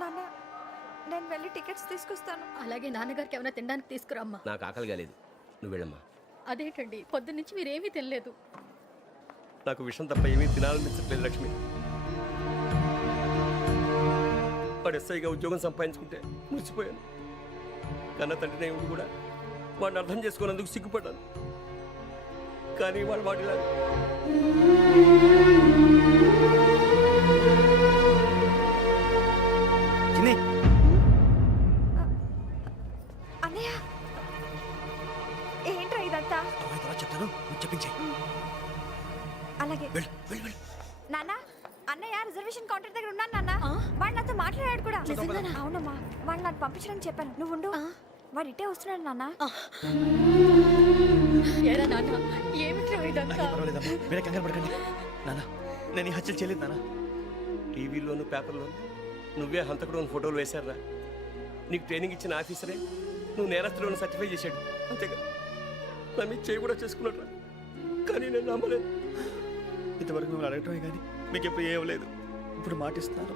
నాన్న నేను వెళ్ళి టికెట్స్ తీసుకొస్తాను. అలాగే నాన్నగారికి ఏమైనా తినడానికి తీసుకురామ్మా. నాకు ఆకలి కాలేదు, నువ్వు వెళ్ళమ్మా. అదేంటండి పొద్దున్నుంచి మీరేమీ తినలేదు. నాకు విషయం తప్ప ఏమీ తినాలనిపించట్లేదు లక్ష్మి. వాడు ఎస్ఐగా ఉద్యోగం సంపాదించుకుంటే మురిసిపోయాను. కన్న తండ్రినే ఉండి కూడా వాడిని అర్థం చేసుకున్నందుకు సిగ్గుపడ్డాను. కానీ వాడిలా అన్నయ్య ఏంట్రా ఇదంతా? చెప్తాను, చెప్పించే. అలాగే నాన్న, అన్నయ్య రిజర్వేషన్ కౌంటర్ దగ్గర ఉన్నాను నాన్న. వాడు నాతో మాట్లాడాడు కూడా. అవునమ్మా, వాడు నాకు పంపించడానికి చెప్పాను. నువ్వు ఉండు, వాడు ఇట్టే వస్తున్నాడు నాన్న. ఏరా నాన్న, ఏమిట్రా ఇదంతా? మీరే కంగారు పడకండి నాన్న, నేను ఈ హత్యలు చేయలేదు నాన్న. టీవీలోను పేపర్లోను నువ్వే హంతకుడు ఫోటోలు వేశారా? నీకు ట్రైనింగ్ ఇచ్చిన ఆఫీసరే నువ్వు నేరస్తులను సర్టిఫై చేశాడు. అంతేగా నా మీద చేయి కూడా చేసుకున్నాడు. కానీ నేను నమ్మలేదు. ఇంతవరకు మిమ్మల్ని అడగటమే కానీ మీకు ఎప్పుడు ఏమలేదు. ఇప్పుడు మాటిస్తున్నాను,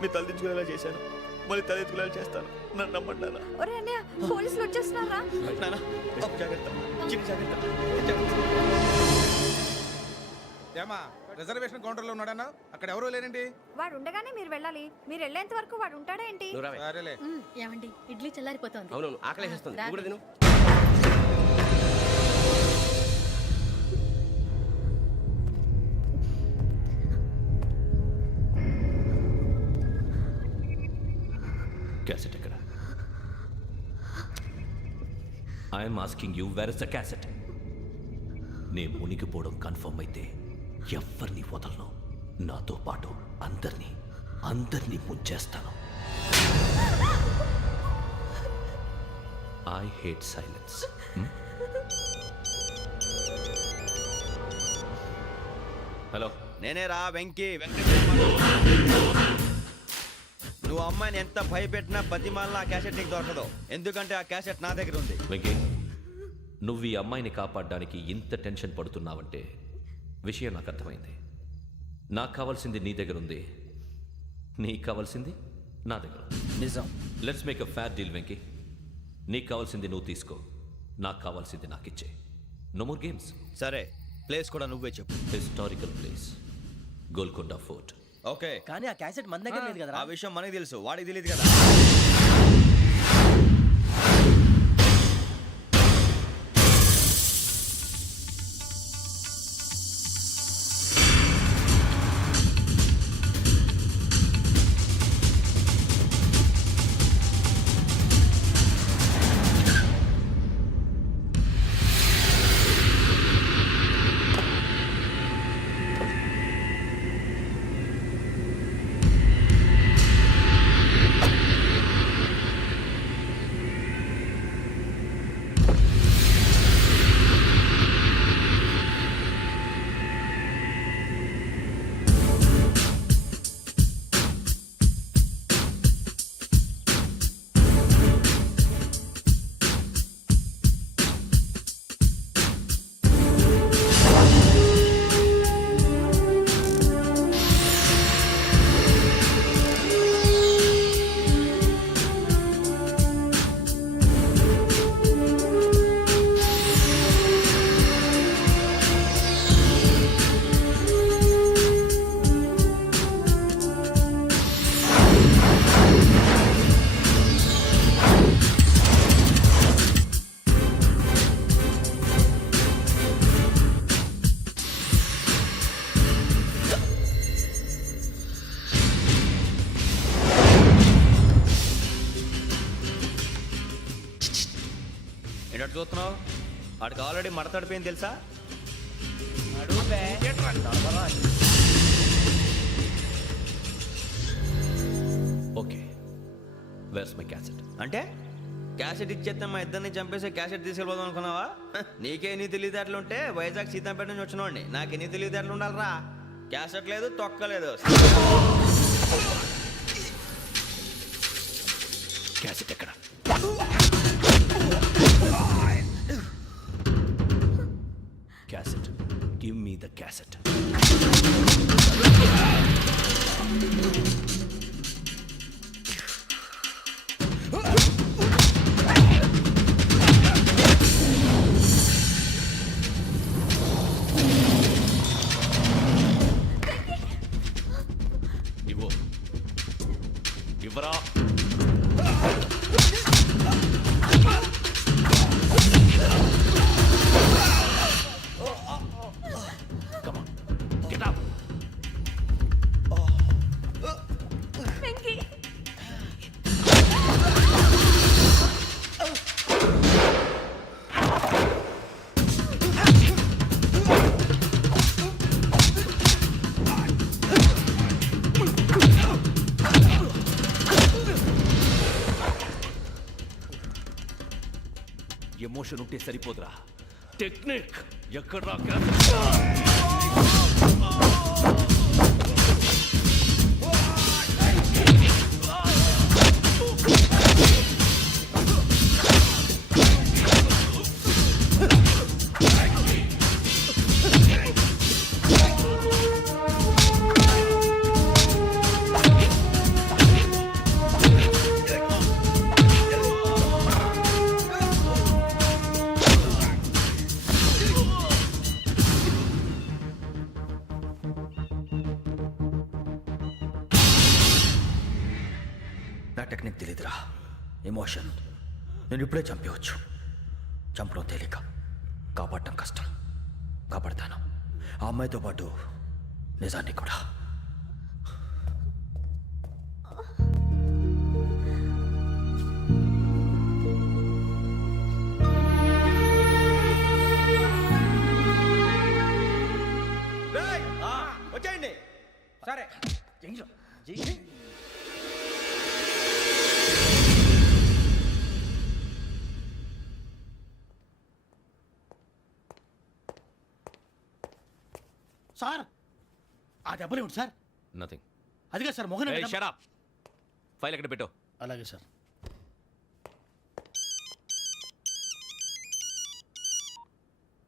మీరు తలదించుకునేలా చేశాను, మళ్ళీ తలెత్తుకునేలా చేస్తాను. నన్ను నమ్మండి నాన్న. ఒరే అన్నయ్య, పోలీసులు వచ్చేస్తున్నారా? నాన్న జాగ్రత్త, చిన్న జాగ్రత్త. ఏమా రిజర్వేషన్ కౌంటర్లో ఉన్నాడన్నా? అక్కడ ఎవరూ లేనండి. వాడు ఉండగానే మీరు వెళ్ళాలి. మీరు వెళ్ళేంత వరకు వాడు ఉంటాడా ఏంటి? సరేలే. ఏమండి ఇడ్లీ చల్లారిపోతుంది. అవునవును, ఆకలేస్తుంది. నువ్వు కూడా తిను. క్యాసెట్ ఎక్కడ? I'm asking you, where is the cassette? నే మునిగిపోవడం కన్ఫర్మ్ అయితే ఎవరిని వదలను. నాతో పాటు అందరినీ ముంచేస్తాను. I hate silence. హలో, నేనే రా వెంకీ. నువ్వు అమ్మాయిని ఎంత భయపెట్టినా బతిమాలినా ఆ క్యాసెట్ నీకు దొరకదు. ఎందుకంటే ఆ క్యాసెట్ నా దగ్గర ఉంది. వెంకీ, నువ్వు ఈ అమ్మాయిని కాపాడడానికి ఇంత టెన్షన్ పడుతున్నావంటే విషయం నాకు అర్థమైంది. నాకు కావాల్సింది నీ దగ్గర ఉంది, నీకు కావాల్సింది నా దగ్గర. నిజం. Let's make a fair deal Venky. నీకు కావాల్సింది నువ్వు తీసుకో, నాకు కావాల్సింది నాకు ఇచ్చే. No more games. సరే, ప్లేస్ కూడా నువ్వే చెప్పు. Historical place, Golconda fort. Okay, కానీ ఆ క్యాసెట్ మన దగ్గర లేదు కదా. ఆ విషయం మనకి తెలుసు, వాడికి తెలియదు కదా. ఏంటంటే చూస్తున్నావు? వాడికి ఆల్రెడీ మడతడిపోయింది తెలుసా? Okay, where's my cassette? అంటే క్యాసెట్ ఇచ్చేస్తే మా ఇద్దరిని చంపేసి క్యాసెట్ తీసుకెళ్ళిపోదాం అనుకున్నావా? నీకే ఎన్ని తెలివితేటలు ఉంటే వైజాగ్ సీతంపేట నుంచి వచ్చినవాడిని. నాకు ఎన్ని తెలివితేటలు ఉండాలరా? క్యాసెట్ లేదు, తొక్కలేదు. క్యాసెట్ ఎక్కడ? Cassette, give me the cassette. ఇవ్వరా. Come on, get up. Venky emotion ఉంటే సరిపోదురా, టెక్నిక్ ఎక్కడ నా టెక్నిక్ తెలీదురా, ఎమోషన్. నేను ఇప్పుడే చంపేవచ్చు. చంపడం తేలిక, కాపాడటం కష్టం. కాపాడతాను ఆ అమ్మాయితో పాటు నిజాన్ని కూడా. వచ్చేయండి. సరే సార్ ఆ దెబ్బలేమిటి సార్? నథింగ్. అదిగా సార్ మొహన్ షట్ అప్. ఫైల్ ఎక్కడ పెట్టు. అలాగే సార్.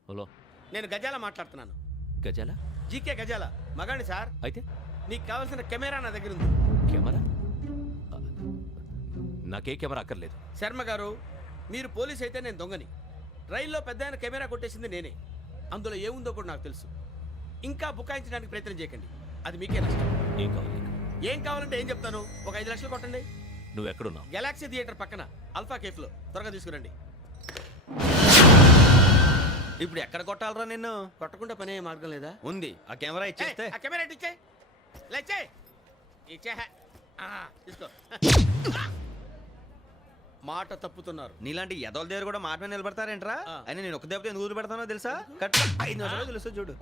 హలో, నేను గజాల మాట్లాడుతున్నాను. గజాల? జీకే గజాల మగాండి సార్. అయితే నీకు కావాల్సిన కెమెరా నా దగ్గర ఉంది. కెమెరా? నాకే కెమెరా అక్కర్లేదు. శర్మ గారు, మీరు పోలీస్ అయితే నేను దొంగని. రైల్లో పెద్ద ఆయన కెమెరా కొట్టేసింది నేనే. అందులో ఏముందో కూడా నాకు తెలుసు. ఇంకా బుకాయించడానికి ప్రయత్నం చేయకండి, అది మీకే నష్టం. ఏం కావాలి నీకు? ఏం కావాలంటే ఏం చెప్తాను. ఒక 5 లక్షలు కొట్టండి. నువ్వు ఎక్కడున్నావు? గెలాక్సీ థియేటర్ పక్కన అల్ఫా కేఫ్లో. త్వరగా తీసుకురండి. ఇప్పుడు ఎక్కడ కొట్టాలరా నిన్ను? కొట్టకుండా పనే మార్గం లేదా? ఉంది, ఆ కెమెరా ఇచ్చేస్తే. ఆ కెమెరా ఇచ్చే లేచే ఇచ్చే. తీసుకో. మాట తప్పుతున్నారు. నీలాంటి ఎదల దగ్గర కూడా మాట మీద నిలబడతారేంట్రా? ఆ. అని నేను ఒక దెబ్బతో ఎందుకు పెడతానో తెలుసా? కట్ 5 నిమిషాలు తెలుసు చూడు.